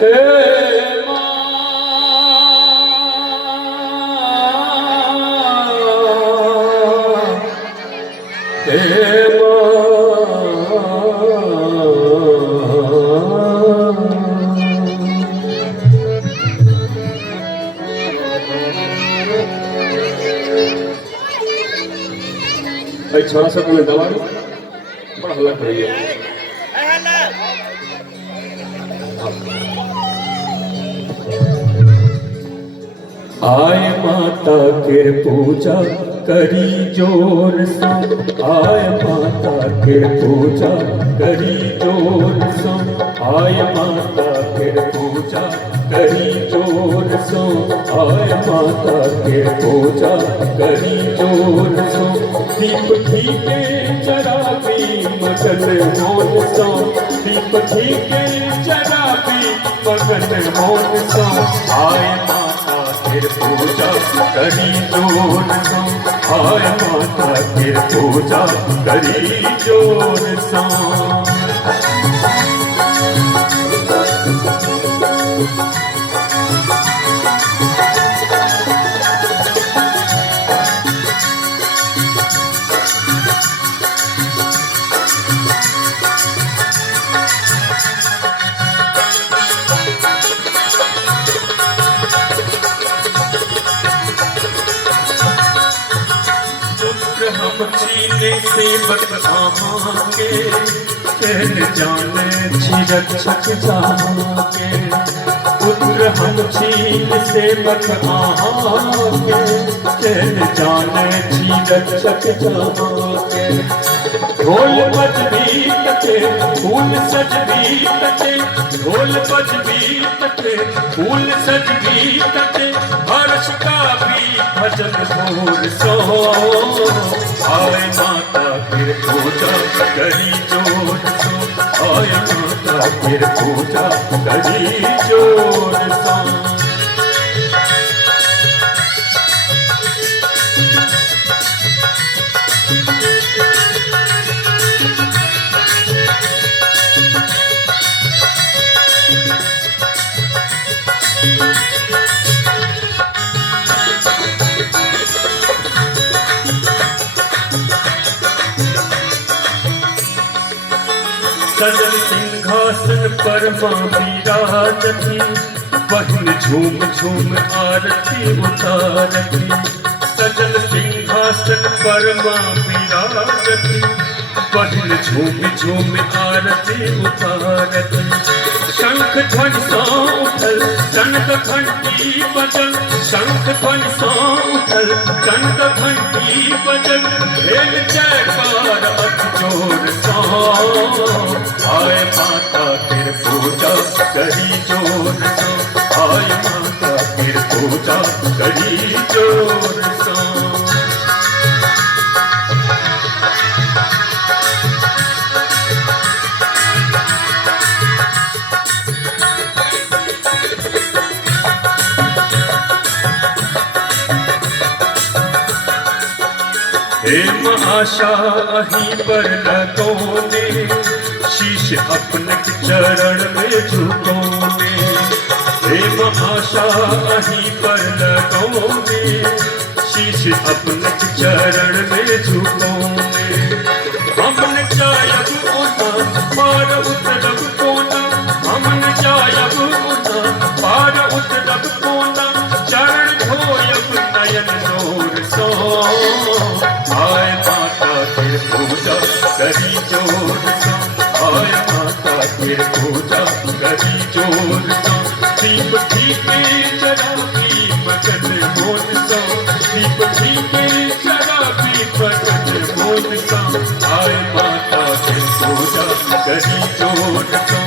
हे माँ, हे भाई छोड़ा सा तुम्हें दबा दो, बड़ा हल्ला कर रही है। आय माता के पूजा करी जोर से, आय माता के पूजा करी जोर से, आय माता के पूजा करी जोर से, आय माता के पूजा करी जोर से। दीप ठीके चराबी मगन मोन सो, दीप ठीके चराबी मगन मोन सो, आय माता के पूजा करी जोर सो, आय माता के पूजा करी जोर सो। छीने से बतआगे कहन जाने छिरक्षक जागे, पुत्र हम छीन से बतआगे कहन जाने छिरक्षक जागे। ढोल बजबी तके फूल सजबी तके, ढोल बजबी तके फूल सजबी तके, हर्ष का भी भजन भोर सो, आय माता फिर पूजा करी जोर सो, आय माता फिर पूजा करी जोर सो। सजल सिंहासन पर मां विराजती, बहन झूम झूम आरती उतारती। सजल सिंहासन पर मां विराजती, बहन झूम झूम आरती उतारती। शंख ध्वनि सा उठल कनक घंटी बजल, शंख ध्वनि सा उठल कनक घंटी बजल, भेल जयकार अति जोर सा, आय माता फिर पूजा करी जोर सा, आय माता फिर पूजा करी जोर सा। प्रेम आशा अहीं पर लगोने, शीश अपने चरण में झुकोने। प्रेम आशा अहीं पर लगोने, शीश अपने चरण में झुकोने। हमन जायब उना पार उतरब कोना, हमन जायब उना पार उतरब कोना, चरण धोयब नयन नोर सो, आय माता फिर पूजा करी जोर सा, आय माता फिर पूजा करी जोर सा। दीप ठीके चराबी मगन मोन सो, दीप ठीके चराबी मगन मोन सा, आय माता फिर पूजा करी जोर सा,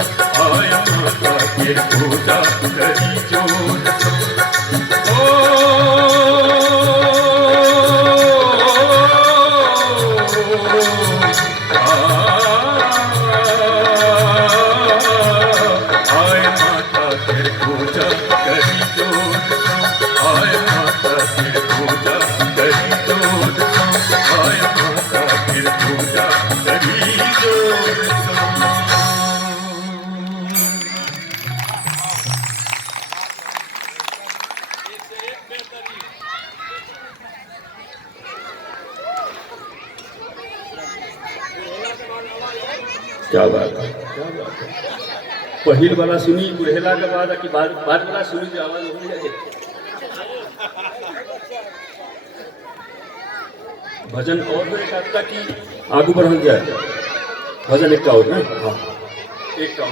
आय माता फिर पूजा करी जोर सा। क्या बात है, क्या बात है। पहिल वाला सुनी बुढ़ेला के बाद कि बाद वाला सुनी जो आवाज हो जाए। भजन और हो एक आपका कि आगू बढ़ल जाए। भजन एक का और ना, हाँ एक का और।